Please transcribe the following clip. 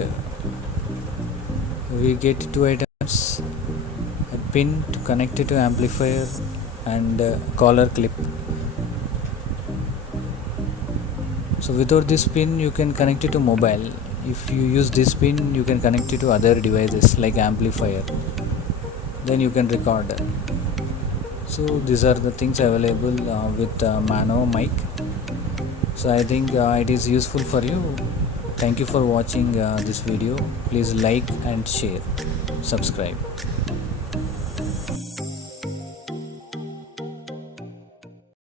inside we get two items: a pin to connect it to amplifier and collar clip. So without this pin you can connect it to mobile. If you use this pin you can connect it to other devices like amplifier, then you can record. So these are the things available with Manao mic. So I think it is useful for you. Thank you for watching this video. Please like and share, subscribe.